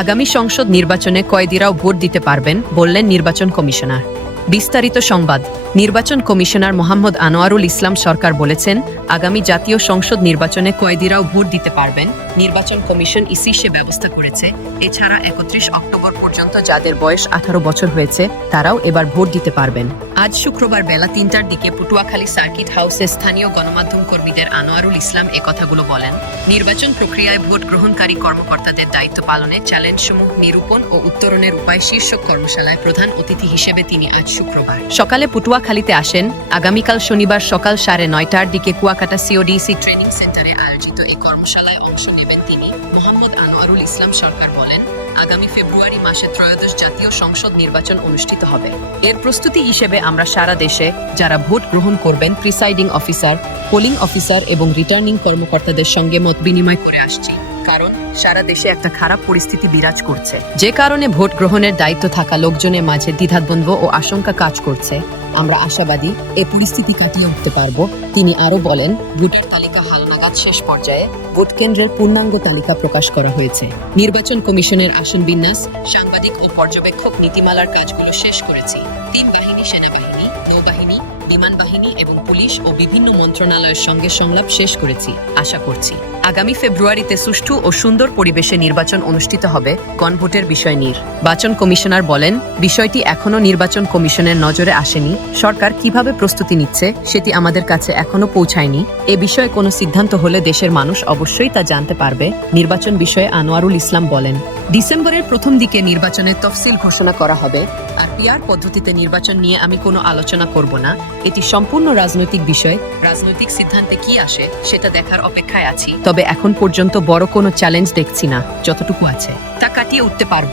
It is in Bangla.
আগামী সংসদ নির্বাচনে কয়েদিরাও ভোট দিতে পারবেন, বললেন নির্বাচন কমিশনার। বিস্তারিত সংবাদ, নির্বাচন কমিশনার মোহাম্মদ আনোয়ারুল ইসলাম সরকার বলেছেন, আগামী জাতীয় সংসদ নির্বাচনে কয়েদিরাও ভোট দিতে পারবেন, নির্বাচন কমিশন ইসি সে ব্যবস্থা করেছে। এছাড়া একত্রিশ অক্টোবর পর্যন্ত যাদের বয়স আঠারো বছর হয়েছে, তারাও এবার ভোট দিতে পারবেন। আজ শুক্রবার বেলা তিনটার দিকে পটুয়াখালী সার্কিট হাউসে স্থানীয় গণমাধ্যম কর্মীদের আনোয়ারুল ইসলাম এ কথাগুলো বলেন। নির্বাচন প্রক্রিয়ায় ভোট গ্রহণকারী কর্মকর্তাদের দায়িত্ব পালনে চ্যালেঞ্জসমূহ নিরূপণ ও উত্তরণের উপায় শীর্ষক কর্মশালায় প্রধান অতিথি হিসেবে তিনি আজ শুক্রবার। সকালে পটুয়াখালীতে আসেন। আগামীকাল শনিবার সকাল সাড়ে নয়টার দিকে কুয়াকাটা সিওডিসি ট্রেনিং সেন্টারে আয়োজিত এই কর্মশালায় অংশ নেবেন তিনি। মোহাম্মদ আনোয়ারুল ইসলাম সরকার বলেন, আগামী ফেব্রুয়ারি মাসে ত্রয়োদশ জাতীয় সংসদ নির্বাচন অনুষ্ঠিত হবে। এর প্রস্তুতি হিসেবে আমরা সারা দেশে যারা ভোট গ্রহণ করবেন প্রিসাইডিং অফিসার পোলিং অফিসার এবং রিটার্নিং কর্মকর্তাদের সঙ্গে মত বিনিময় করে আসছি। কারণ সারা দেশে একটা খারাপ পরিস্থিতি বিরাজ করছে। যে কারণে ভোট গ্রহণের দায়িত্ব থাকা লোকজনের মাঝে দ্বিধাদ্বন্দ্ব ও আশঙ্কা কাজ করছে। আমরা আশাবাদী এই পরিস্থিতি কাটিয়ে উঠতে পারব। তিনি আরও বলেন, ভোটার তালিকা হালনাগাদ শেষ পর্যায়ে ভোট কেন্দ্রের পূর্ণাঙ্গ তালিকা প্রকাশ করা হয়েছে। নির্বাচন কমিশনের আসন বিন্যাস, সাংবাদিক ও পর্যবেক্ষক নীতিমালার কাজগুলো শেষ করেছি। তিন বাহিনী, সেনাবাহিনী, নৌবাহিনী বিমান বাহিনী এবং পুলিশ ও বিভিন্ন মন্ত্রণালয়ের সঙ্গে সংলাপ শেষ করেছি। আশা করছি। আগামী ফেব্রুয়ারিতে সুষ্ঠু ও সুন্দর পরিবেশে নির্বাচন অনুষ্ঠিত হবে গণভোটের বিষয় নির্বাচন কমিশনার বলেন, বিষয়টি এখনও নির্বাচন কমিশনের নজরে আসেনি। সরকার কীভাবে প্রস্তুতি নিচ্ছে সেটি আমাদের কাছে এখনও পৌঁছায়নি। এ বিষয়ে কোনো সিদ্ধান্ত হলে দেশের মানুষ অবশ্যই তা জানতে পারবে, নির্বাচন বিষয়ে আনোয়ারুল ইসলাম বলেন। ডিসেম্বরের প্রথম দিকে নির্বাচনের তফসিল ঘোষণা করা হবে, আর পিআর পদ্ধতিতে নির্বাচন নিয়ে আমি কোনো আলোচনা করব না। এটি সম্পূর্ণ রাজনৈতিক বিষয়, রাজনৈতিক সিদ্ধান্তে কি আসে সেটা দেখার অপেক্ষায় আছি। তবে এখন পর্যন্ত বড় কোনো চ্যালেঞ্জ দেখছি না যতটুকু আছে। তা কাটিয়ে উঠতে পারব।